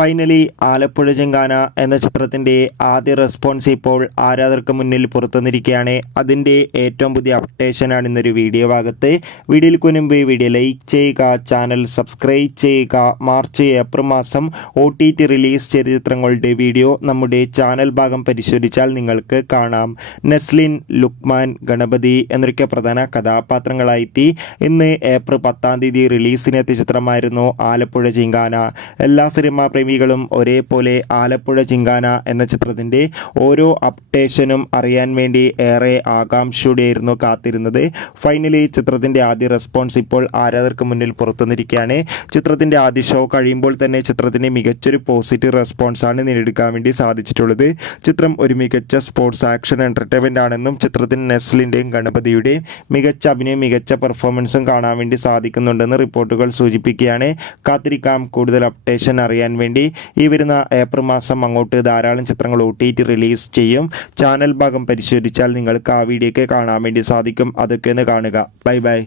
Finally Alappuzha ജിങ്കാന എന്ന ചിത്രത്തിൻ്റെ ആദ്യ റെസ്പോൺസ് ഇപ്പോൾ ആരാധകർക്ക് മുന്നിൽ പുറത്തുവന്നിരിക്കുകയാണ്. അതിൻ്റെ ഏറ്റവും പുതിയ അപ്ഡേഷനാണ് ഇന്നൊരു വീഡിയോ ഭാഗത്ത്. വീഡിയോയിൽ മുൻപ് വീഡിയോ ലൈക്ക് ചെയ്യുക, ചാനൽ സബ്സ്ക്രൈബ് ചെയ്യുക. മാർച്ച് ഏപ്രിൽ മാസം OTT റിലീസ് ചെയ്ത ചിത്രങ്ങളുടെ വീഡിയോ നമ്മുടെ ചാനൽ ഭാഗം പരിശോധിച്ചാൽ നിങ്ങൾക്ക് കാണാം. നെസ്ലിൻ, ലുക്മാൻ, ഗണപതി എന്നൊക്കെ പ്രധാന കഥാപാത്രങ്ങളായി ഇന്ന് ഏപ്രിൽ 10 റിലീസിനെത്തിയ ചിത്രമായിരുന്നു ആലപ്പുഴ ജിങ്കാന. എല്ലാ സിനിമാ പ്രേമികളും ഒരേപോലെ ആലപ്പുഴ ജിങ്കാന എന്ന ചിത്രത്തിൻ്റെ ഓരോ അപ്ഡേഷനും അറിയാൻ വേണ്ടി ഏറെ ആകാംക്ഷയോടെയായിരുന്നു കാത്തിരുന്നത്. ഫൈനലി ചിത്രത്തിൻ്റെ ആദ്യ റെസ്പോൺസ് ഇപ്പോൾ ആരാധകർക്ക് മുന്നിൽ പുറത്തുവന്നിരിക്കുകയാണ്. ചിത്രത്തിൻ്റെ ആദ്യ ഷോ കഴിയുമ്പോൾ തന്നെ ചിത്രത്തിന് മികച്ചൊരു പോസിറ്റീവ് റെസ്പോൺസാണ് നേടിയെടുക്കാൻ വേണ്ടി സാധിച്ചിട്ടുള്ളത്. ചിത്രം ഒരു മികച്ച സ്പോർട്സ് ആക്ഷൻ എൻ്റർടൈൻമെൻ്റ് ആണെന്നും ചിത്രത്തിന് നെസ്ലിൻ്റെയും ഗണപതിയുടെയും മികച്ച അഭിനയം, മികച്ച പെർഫോമൻസും കാണാൻ വേണ്ടി സാധിക്കുന്നുണ്ടെന്ന് റിപ്പോർട്ടുകൾ സൂചിപ്പിക്കുകയാണ്. കാത്തിരിക്കാം കൂടുതൽ അപ്ഡേഷൻ അറിയാൻ വേണ്ടി. ഈ വരുന്ന ഏപ്രിൽ മാസം അങ്ങോട്ട് ധാരാളം ചിത്രങ്ങൾ OTT റിലീസ് ചെയ്യും. ചാനൽ ഭാഗം പരിശോധിച്ചാൽ നിങ്ങൾക്ക് ആ വീഡിയോ ഒക്കെ കാണാൻ വേണ്ടി സാധിക്കും. അതൊക്കെ ഒന്ന് കാണുക. Bye bye.